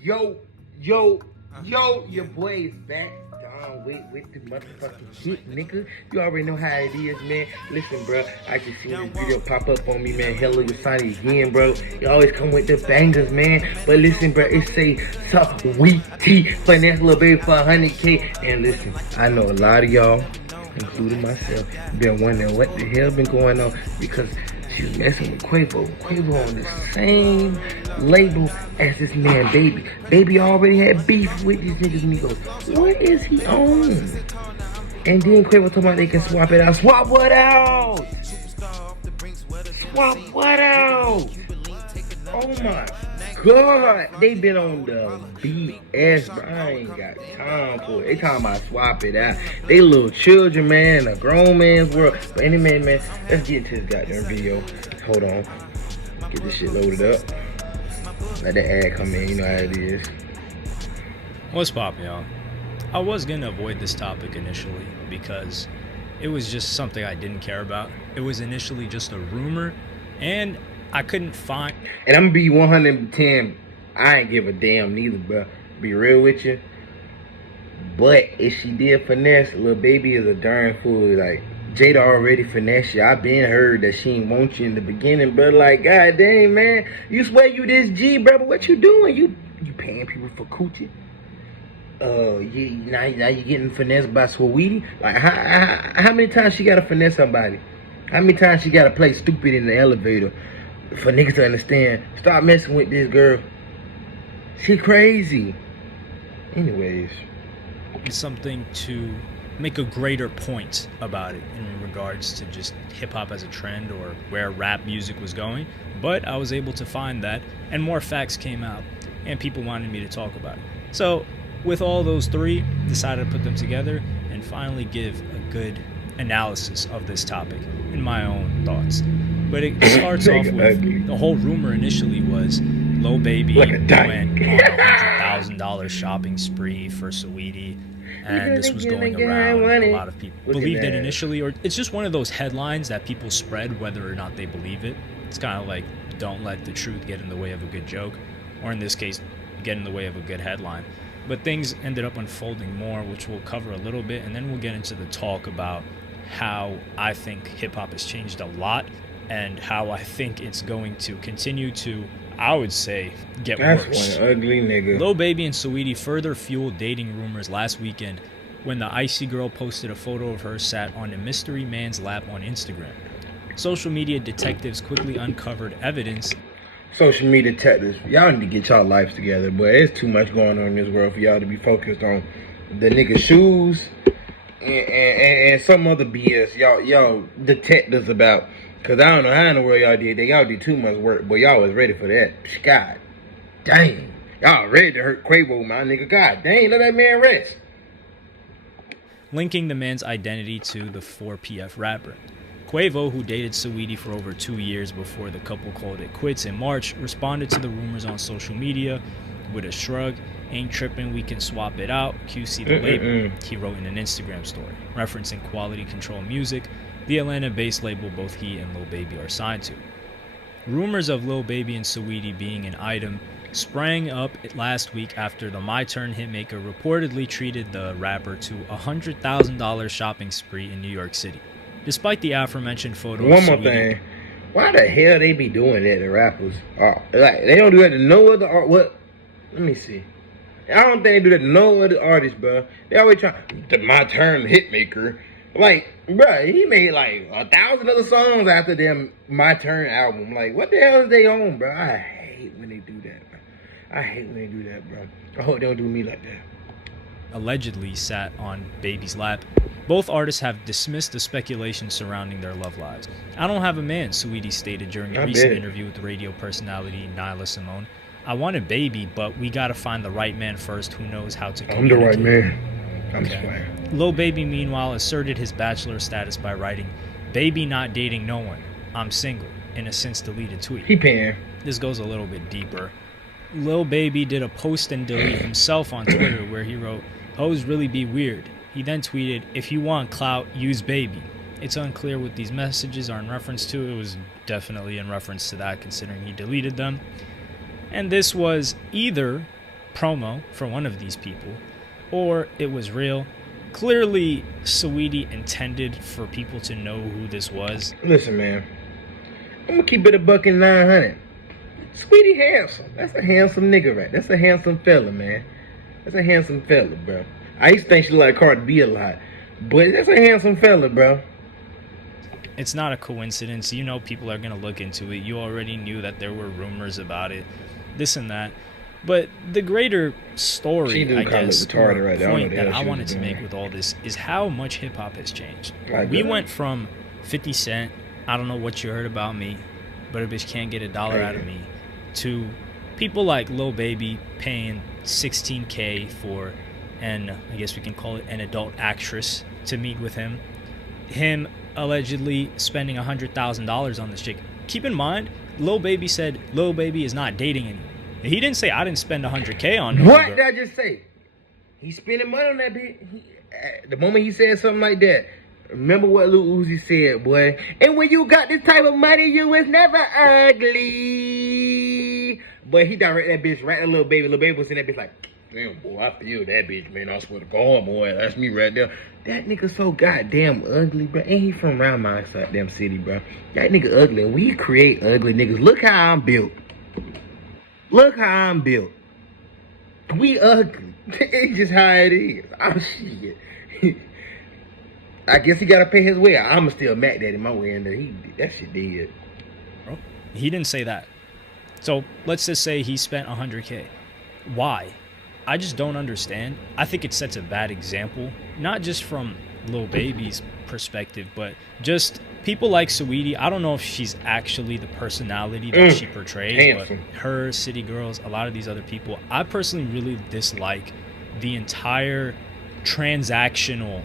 Yo, yo, yo, your boy is back. Done with the motherfucking shit, nigga. You already know how it is, man. Listen, bro, I just seen this video pop up on me, man. Hello, your Sonny again, bro. You always come with the bangers, man. But listen, bro, it say saweetie finesse little baby for 100K. And listen, I know a lot of y'all, including myself, been wondering what the hell been going on because she was messing with Quavo. Quavo on the same label as this man, Baby. Baby already had beef with these niggas, and he goes, what is he on? And then Quavo talking about they can swap it out. Swap what out? Swap what out? Oh my God, they been on the BS, bro. I ain't got time for it. They talking about swap it out. They little children, man, in a grown man's world. But anyway, man, let's get into this goddamn video. Hold on. Get this shit loaded up. Let the ad come in, you know how it is. What's poppin', y'all? I was gonna avoid this topic initially because it was just something I didn't care about. It was initially just a rumor, and I couldn't find. And I'm gonna be 110. I ain't give a damn neither, bro. Be real with you. But if she did finesse, little baby is a darn fool. Like, Jada already finessed you. I been heard that she ain't want you in the beginning, but like, god dang, man. You swear you this G, bro, but what you doing? You paying people for coochie? Now you getting finessed by saweetie? Like, how many times she gotta finesse somebody? How many times she gotta play stupid in the elevator for niggas to understand? Stop messing with this girl. She crazy. Anyways. Something to make a greater point about it in regards to just hip-hop as a trend or where rap music was going, but I was able to find that, and more facts came out, and people wanted me to talk about it. So with all those three, decided to put them together and finally give a good analysis of this topic in my own thoughts. But it starts off with the whole rumor initially was Lil Baby went on a $100,000 shopping spree for saweetie, and this was going around. A lot of people believed it initially, or it's just one of those headlines that people spread whether or not they believe it. It's kind of like, don't let the truth get in the way of a good joke, or in this case, get in the way of a good headline. But things ended up unfolding more, which we'll cover a little bit, and then we'll get into the talk about how I think hip-hop has changed a lot and how I think it's going to continue to, I would say, get worse. That's one ugly nigga. Lil Baby and saweetie further fueled dating rumors last weekend when the icy girl posted a photo of her sat on a mystery man's lap on Instagram. Social media detectives quickly uncovered evidence. Social media detectives, y'all need to get y'all lives together, but there's too much going on in this world for y'all to be focused on the nigga's shoes and some other BS y'all detectives about. Cause I don't know how in the world y'all did that. Y'all did too much work, but y'all was ready for that. God dang. Y'all ready to hurt Quavo, my nigga. God dang, let that man rest. Linking the man's identity to the 4PF rapper. Quavo, who dated saweetie for over 2 years before the couple called it quits in March, responded to the rumors on social media with a shrug. Ain't tripping, we can swap it out. QC the label, he wrote in an Instagram story, referencing Quality Control Music, the Atlanta-based label both he and Lil Baby are signed to. Rumors of Lil Baby and saweetie being an item sprang up last week after the My Turn hitmaker reportedly treated the rapper to a $100,000 shopping spree in New York City. Despite the aforementioned photo, one more thing, why the hell they be doing that to rappers? Like, they don't do that to no other art. What? Let me see. I don't think they do that to no other artist, bro. They always try to My Turn hitmaker. Like, bro, he made like 1,000 other songs after them My Turn album. Like, what the hell is they on, bro? I hate when they do that, bro. I hate when they do that, bro. I hope they don't do me like that. Allegedly sat on Baby's lap. Both artists have dismissed the speculation surrounding their love lives. I don't have a man, saweetie stated during a recent interview with radio personality Nyla Simone. I want a baby, but we gotta find the right man first who knows how to communicate. I'm the right man. I'm just playing. Lil Baby, meanwhile, asserted his bachelor status by writing, "Baby not dating no one. I'm single," in a since deleted tweet. He paying. This goes a little bit deeper. Lil Baby did a post and delete himself on Twitter where he wrote, "Hoes really be weird." He then tweeted, "If you want clout, use Baby." It's unclear what these messages are in reference to. It was definitely in reference to that, considering he deleted them. And this was either promo for one of these people, or it was real. Clearly, Saweetie intended for people to know who this was. Listen, man. I'm gonna keep it a buck and 900. Sweetie handsome. That's a handsome nigga, right? That's a handsome fella, man. That's a handsome fella, bro. I used to think she liked Cardi B a lot, but that's a handsome fella, bro. It's not a coincidence. You know people are going to look into it. You already knew that there were rumors about it, this and that. But the greater story, I guess, or point that I wanted to make with all this is how much hip-hop has changed. We went from 50 Cent, I don't know what you heard about me, but a bitch can't get $1 out of me, to people like Lil Baby paying $16K for, and I guess we can call it an adult actress to meet with him. Him allegedly spending $100,000 on this chick. Keep in mind, Lil Baby said Lil Baby is not dating anyone. He didn't say I didn't spend $100K on no What girl. did I just say? He's spending money on that bitch. The moment he said something like that, remember what Lil Uzi said, boy. And when you got this type of money, you was never ugly. But he directed that bitch right at Lil Baby. Lil Baby was in that bitch like, damn, boy, I feel that bitch, man. I swear to God, boy, that's me right there. That nigga so goddamn ugly, bro. Ain't he from around my goddamn city, bro? That nigga ugly. And we create ugly niggas. Look how I'm built. Look how I'm built. We ugly. It's just how it is. Oh, shit. I guess he gotta pay his way. I'ma still Mac Daddy my way in there. That shit did. Bro, he didn't say that. So let's just say he spent $100K. Why? I just don't understand. I think it sets a bad example, not just from Lil Baby's perspective, but just people like Saweetie. I don't know if she's actually the personality that she portrays, but her, City Girls, a lot of these other people, I personally really dislike the entire transactional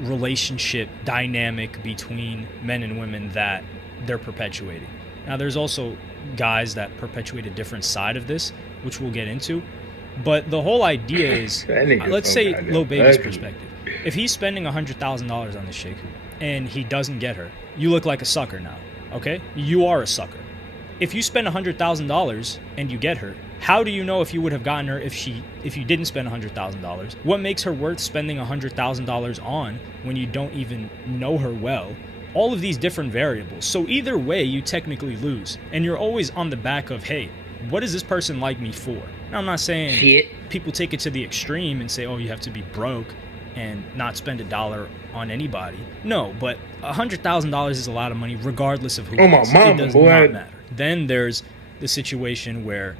relationship dynamic between men and women that they're perpetuating. Now, there's also guys that perpetuate a different side of this, which we'll get into. But the whole idea is, let's say Lil Baby's perspective. If he's spending $100,000 on this chick and he doesn't get her, you look like a sucker now, okay? You are a sucker. If you spend $100,000 and you get her, how do you know if you would have gotten her if you didn't spend $100,000? What makes her worth spending $100,000 on when you don't even know her well? All of these different variables. So either way, you technically lose. And you're always on the back of, hey, what does this person like me for? Now, I'm not saying people take it to the extreme and say, oh, you have to be broke and not spend $1 on anybody. No, but $100,000 is a lot of money regardless of who it is. It does not matter. Then there's the situation where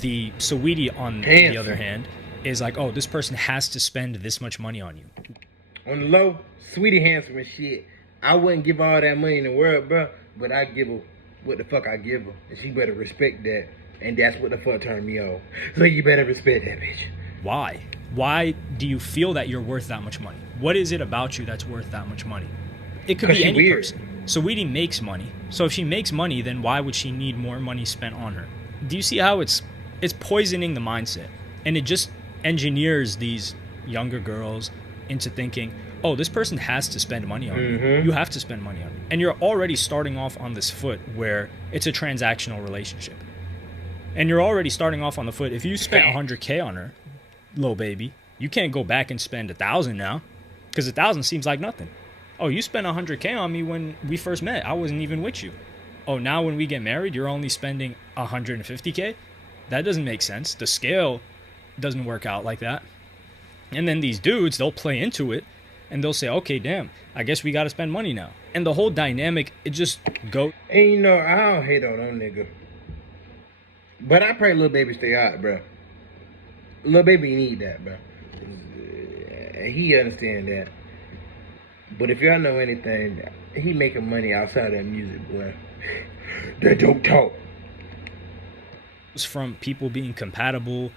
the Saweetie, on the other hand, is like, oh, this person has to spend this much money on you. On the low, Saweetie handsome as shit. I wouldn't give all that money in the world, bro, but I give her what the fuck I give her. And she better respect that. And that's what the fuck turned me on. So you better respect that bitch. Why? Why do you feel that you're worth that much money? What is it about you that's worth that much money? It could be any person. Saweetie makes money. So if she makes money, then why would she need more money spent on her? Do you see how it's poisoning the mindset? And it just engineers these younger girls into thinking, oh, this person has to spend money on you. You have to spend money on you. And you're already starting off on this foot where it's a transactional relationship. And you're already starting off on the foot. If you spent $100K on her, Lil Baby, you can't go back and spend $1,000 now, because $1,000 seems like nothing. Oh, you spent $100K on me when we first met. I wasn't even with you. Oh, now when we get married, you're only spending $150K? That doesn't make sense. The scale doesn't work out like that. And then these dudes, they'll play into it, and they'll say, okay, damn, I guess we got to spend money now. And the whole dynamic, it just goes. And you know, I don't hate on them nigga. But I pray Lil Baby stay out, bro. Lil Baby need that, bro. He understand that. But if y'all know anything, he making money outside of that music, boy. That don't talk. From people being compatible,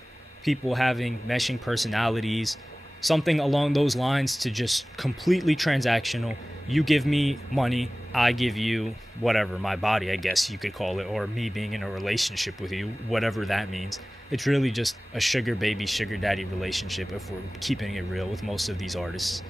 people having meshing personalities, something along those lines, to just completely transactional. You give me money, I give you whatever, my body, I guess you could call it, or me being in a relationship with you, whatever that means. It's really just a sugar baby, sugar daddy relationship if we're keeping it real with most of these artists,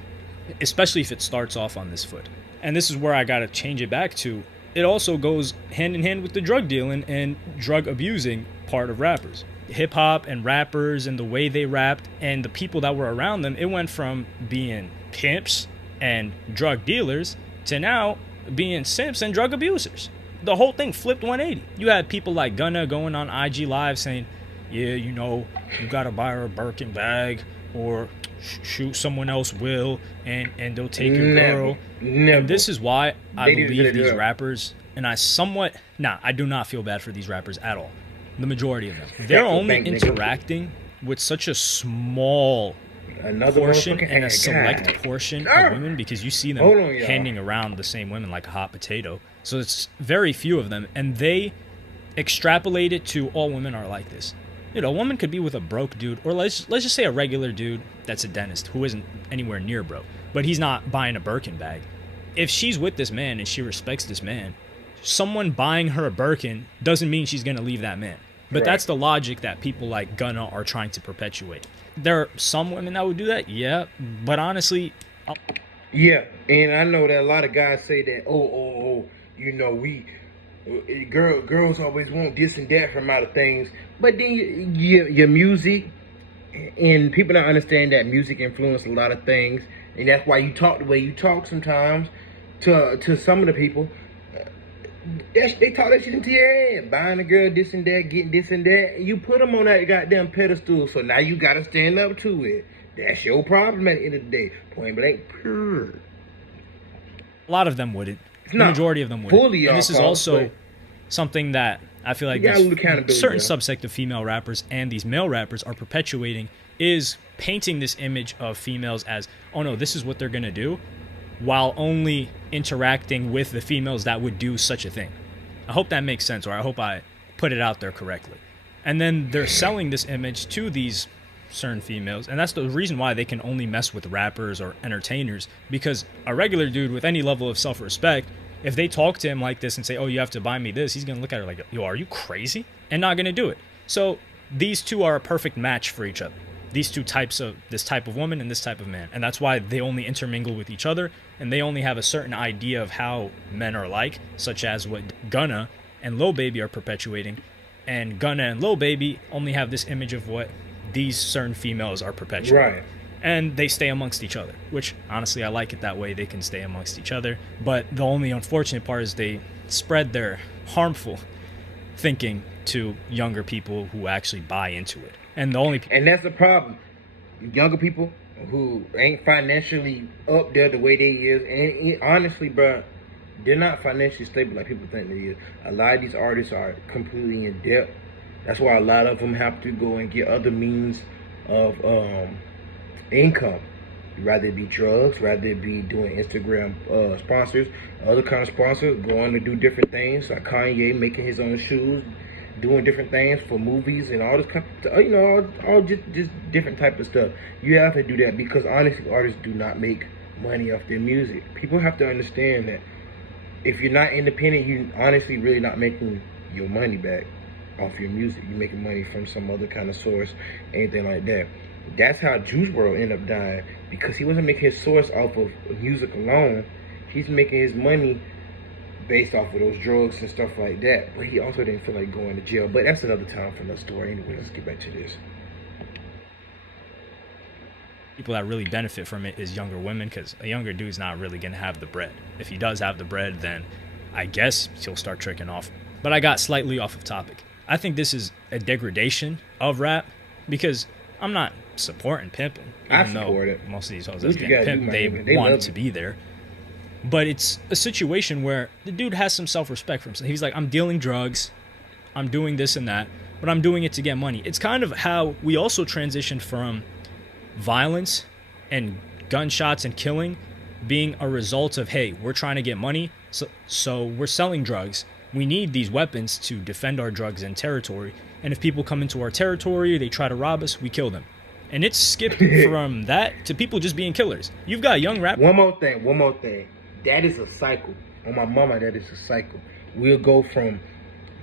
especially if it starts off on this foot. And this is where I got to change it back to, it also goes hand in hand with the drug dealing and drug abusing part of rappers. hip hop and rappers and the way they rapped and the people that were around them, it went from being pimps and drug dealers to now being simps and drug abusers. The whole thing flipped 180. You had people like Gunna going on IG Live saying, yeah, you know, you gotta buy her a Birkin bag or shoot, someone else will, and they'll take your girl. Never. And this is why I believe these rappers, and I do not feel bad for these rappers at all. The majority of them, they're only interacting with such a small portion and a select portion of women, because you see them handing around the same women like a hot potato. So it's very few of them, and they extrapolate it to all women are like this. You know, a woman could be with a broke dude, or let's just say a regular dude that's a dentist who isn't anywhere near broke, but he's not buying a Birkin bag. If she's with this man and she respects this man, someone buying her a Birkin doesn't mean she's going to leave that man. But that's the logic that people like Gunna are trying to perpetuate. There are some women that would do that, yeah, but honestly... Yeah, and I know that a lot of guys say that, you know, girls always want this and that from out of things, but then your music, and people don't understand that music influences a lot of things, and that's why you talk the way you talk sometimes to some of the people. They talk that shit into your head, buying a girl this and that, getting this and that, and you put them on that goddamn pedestal, so now you gotta stand up to it. That's your problem at the end of the day. Point blank, pure. A lot of them wouldn't. The majority of them wouldn't. And this is also something that I feel like this certain subsect of female rappers and these male rappers are perpetuating, is painting this image of females as, oh no, this is what they're gonna do, while only interacting with the females that would do such a thing. I hope that makes sense, or I hope I put it out there correctly. And then they're selling this image to these certain females, and that's the reason why they can only mess with rappers or entertainers, because a regular dude with any level of self-respect, if they talk to him like this and say, oh, you have to buy me this, he's gonna look at her like, yo, are you crazy? And not gonna do it. So these two are a perfect match for each other. These two types of, this type of woman and this type of man. And that's why they only intermingle with each other, and they only have a certain idea of how men are like, such as what Gunna and Lil Baby are perpetuating. And Gunna and Lil Baby only have this image of what these certain females are perpetuating. Right. And they stay amongst each other, which honestly I like it that way. They can stay amongst each other. But the only unfortunate part is they spread their harmful thinking to younger people who actually buy into it. And that's the problem. Younger people who ain't financially up there the way they is, and honestly, bro, they're not financially stable like people think they is. A lot of these artists are completely in debt. That's why a lot of them have to go and get other means of income. Rather it be drugs, rather it be doing Instagram sponsors, other kind of sponsors, going to do different things, like Kanye making his own shoes, doing different things for movies and all this kind of, you know, all just different type of stuff. You have to do that because honestly, artists do not make money off their music. People have to understand that if you're not independent, you honestly really not making your money back off your music. You're making money from some other kind of source, anything like that. That's how Juice WRLD ended up dying, because he wasn't making his source off of music alone. He's making his money based off of those drugs and stuff like that. But he also didn't feel like going to jail. But that's another time for another story. Anyway, let's get back to this. People that really benefit from it is younger women, because a younger dude's not really going to have the bread. If he does have the bread, then I guess he'll start tricking off. But I got slightly off of topic. I think this is a degradation of rap, because I'm not supporting pimping. I support it. Most of these hoes that's getting pimped, they want to be there. But it's a situation where the dude has some self-respect for himself. He's like, I'm dealing drugs, I'm doing this and that, but I'm doing it to get money. It's kind of how we also transitioned from violence and gunshots and killing being a result of, hey, we're trying to get money, so we're selling drugs. We need these weapons to defend our drugs and territory. And if people come into our territory, they try to rob us, we kill them. And it's skipped from that to people just being killers. You've got young rappers. One more thing. That is a cycle. On my mama, that is a cycle. We'll go from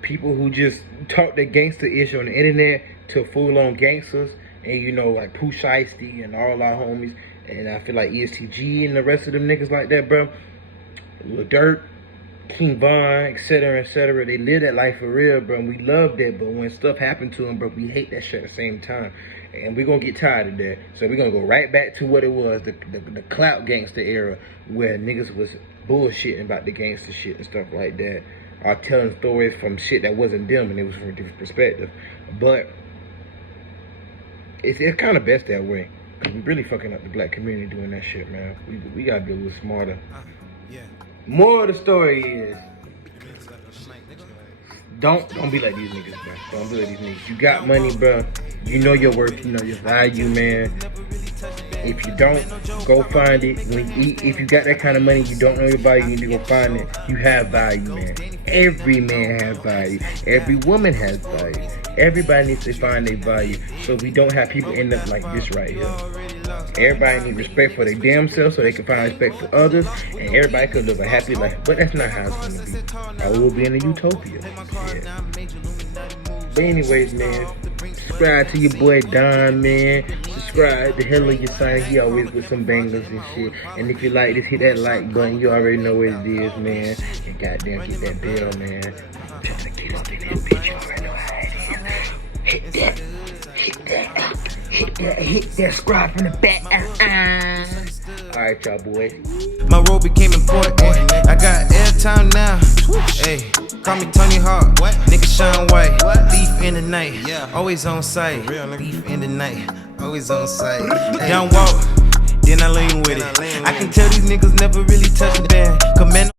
people who just talk their gangster-ish on the internet to full-on gangsters. And, you know, like Pooh Shiesty and all our homies. And I feel like ESTG and the rest of them niggas like that, bro. Lil Durk, King Von, etc. They live that life for real, bro, and we love that. But when stuff happened to them, bro, we hate that shit at the same time. And we're gonna get tired of that. So we're gonna go right back to what it was, the clout gangster era, where niggas was bullshitting about the gangster shit and stuff like that. Or telling stories from shit that wasn't them and it was from a different perspective. But it's kind of best that way. Cause we really fucking up the black community doing that shit, man. We gotta be a little smarter. More of the story is, don't be like these niggas, bro. Don't be like these niggas. You got money, bro. You know your worth. You know your value, man. If you don't, go find it. If you got that kind of money, you don't know your value, you need to go find it. You have value, man. Every man has value. Every woman has value. Everybody needs to find their value, so we don't have people end up like this right here. Everybody needs respect for their damn self so they can find respect for others, and everybody can live a happy life. But that's not how it's gonna be. I will be in a utopia. Yeah. But anyways, man, subscribe to your boy Don, man. Subscribe to Hell of Your Sign. He always with some bangers and shit. And if you like this, hit that like button. You already know what it is, man. And goddamn, hit that bell, man. I'm trying to get up in this bitch. You already know how it is. Hit that subscribe from the back. Alright, y'all boys. My role became important. I got airtime now. Hey, call me Tony Hawk. Nigga shine white. Thief in the night. Always on sight. Thief in the night. Always on sight. Down walk. Then I lean with it. I can tell these niggas never really touch a band. Command